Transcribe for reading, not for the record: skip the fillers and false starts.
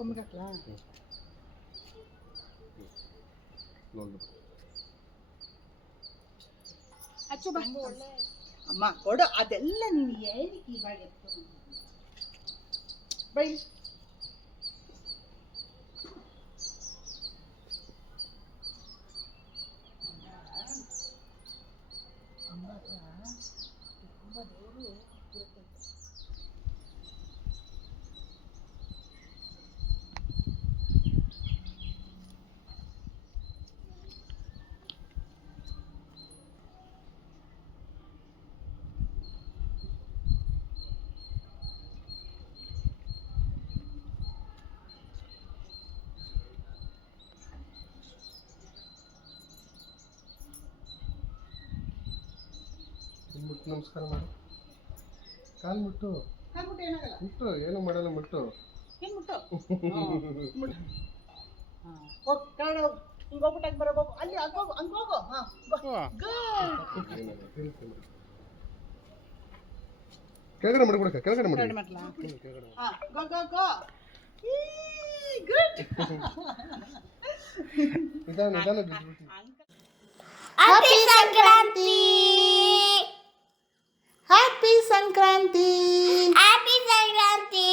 ಕೊಮ್ಮಿಗೆ ಹಾಕ್ಲಾ? ಅಚ್ಚು ಬಾ. ಅಮ್ಮ ಕೊಡು, ಅದೆಲ್ಲ ನೀನು ಏನಕ್ಕೆ ಇವಾಗ ಎತ್ಕೊಂಡು ಬೈ. ಅಮ್ಮ ಹತ್ರ ತುಂಬ ದೇವರು ಇರುತ್ತೆ. ಮುಟ್ಟು ನಮಸ್ಕಾರ ಮಾಡು. ಕಾಲು ಮುಟ್ಟು ಏನಾಗಲ್ಲ. ಮುಟ್ಟು ಏನು ಮಾಡಲ್ಲ ಮುಟ್ಟು. ಏನು ಮುಟ್ಟು? ಹೋಗಿ ಕೆಳಗಡೆ ಹೋಗು. ಹಿಂಗೆ ಹೋಗ್ಬಿಟ್ಟು ಹಂಗೆ ಬರೋ ಹೋಗು. ಅಲ್ಲಿ ಹಂಗೆ ಹೋಗು, ಹಂಗೆ ಹೋಗು. ಹಾಂ ಕೆಳಗಡೆ ಮಾಡ್ಕೊಡಕ, ಕೆಳಗಡೆ ಮಾಡಿ. ಹಾಂ ಗೋ ಗೋ ಗೋ. ಗುಡ್. ನಿಧಾನ ನಿಧಾನ ಬಿದ್ಬಿಟ್ಟು. Happy Sankranti. Happy Sankranti. Happy Sankranti.